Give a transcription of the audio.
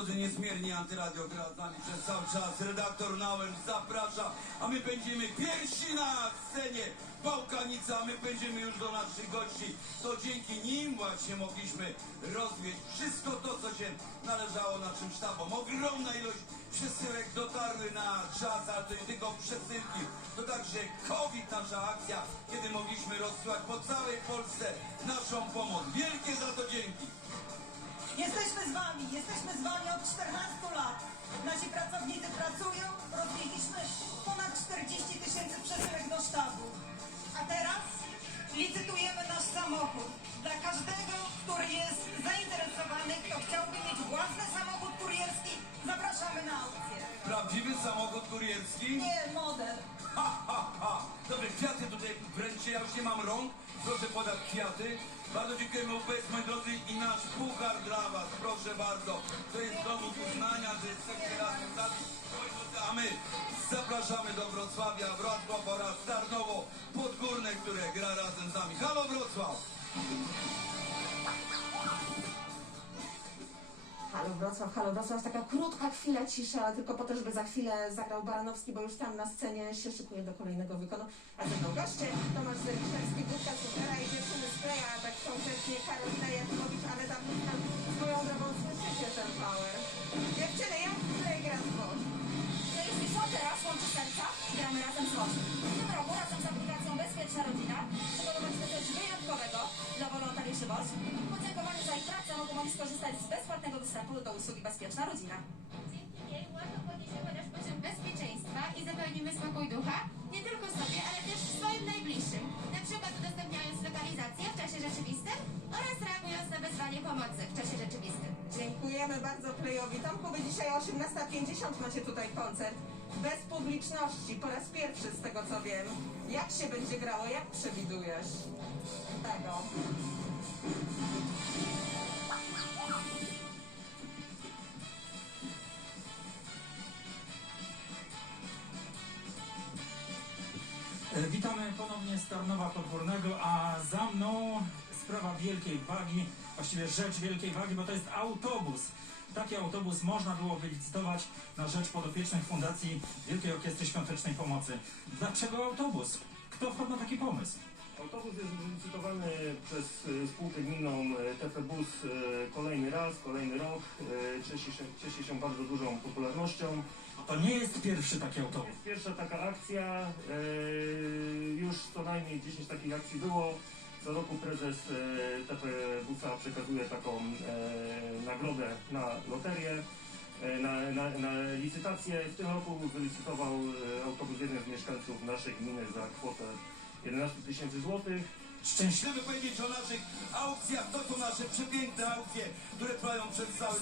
niezmiernie antyradio gra z nami przez cały czas. Redaktor Nauer zaprasza, a my będziemy pierwsi na scenie Bałkanica, a my będziemy już do naszych gości. To dzięki nim właśnie mogliśmy rozwieść wszystko to, co się należało naszym sztabom. Ogromna ilość przesyłek dotarły na czas, ale to nie tylko przesyłki, to także COVID, nasza akcja, kiedy mogliśmy rozsyłać po całej Polsce naszą pomoc. Wielkie za to dzięki. Jesteśmy z wami, od 14 lat. Nasi pracownicy pracują, rozwieźliśmy ponad 40 tysięcy przesyłek do sztabu. A teraz licytujemy Prawdziwy samochód kurierski? Nie, model. Ha, ha, ha! Kwiaty tutaj wręcie, ja już nie mam rąk. Proszę podać kwiaty. Bardzo dziękujemy UPS, moi drodzy, i nasz puchar dla was. Proszę bardzo. To jest dowód uznania, że jesteście razem z nami. A my zapraszamy do Wrocławia, Wrocław oraz Wrocław, halo Wrocław, taka krótka chwila ciszy, ale tylko po to, żeby za chwilę zagrał Baranowski, bo już tam na scenie się szykuje do kolejnego wykonu. A ze goście, Tomasz Zerikszewski, Budka Supera i dziewczyny z Playa, tak konkretnie Karolina Jakubowicz, Aneta Puchna. Swoją drogą słyszycie ten power. Dziewczyny, do usługi Bezpieczna Rodzina. Dzięki niej łatwo podniesiemy nasz poziom bezpieczeństwa i zapewnimy spokój ducha nie tylko sobie, ale też swoim najbliższym. Na przykład udostępniając lokalizację w czasie rzeczywistym oraz reagując na wezwanie pomocy w czasie rzeczywistym. Dziękujemy bardzo Playowi. Tomku, wy dzisiaj o 18.50 macie tutaj koncert. Bez publiczności, po raz pierwszy z tego co wiem. Jak się będzie grało, jak przewidujesz? Tego. Witamy ponownie z Tarnowa Podgórnego, a za mną sprawa wielkiej wagi, właściwie rzecz wielkiej wagi, bo to jest autobus. Taki autobus można było wylicytować na rzecz podopiecznych Fundacji Wielkiej Orkiestry Świątecznej Pomocy. Dlaczego autobus? Kto wpadł na taki pomysł? Autobus jest wylicytowany przez e, spółkę gminną e, TP Bus e, kolejny raz, kolejny rok. Cieszy się, cieszy się bardzo dużą popularnością. To nie jest pierwszy taki autobus. Jest pierwsza taka akcja, już co najmniej 10 takich akcji było. Co roku prezes e, TP Busa przekazuje taką nagrodę na loterię. Na, na, na licytację. W tym roku wylicytował autobus jeden z mieszkańców naszej gminy za kwotę 11 tysięcy złotych. Szczęśliwy Chcemy powiedzieć o naszych aukcjach. To są nasze przepiękne aukcje, które trwają przez cały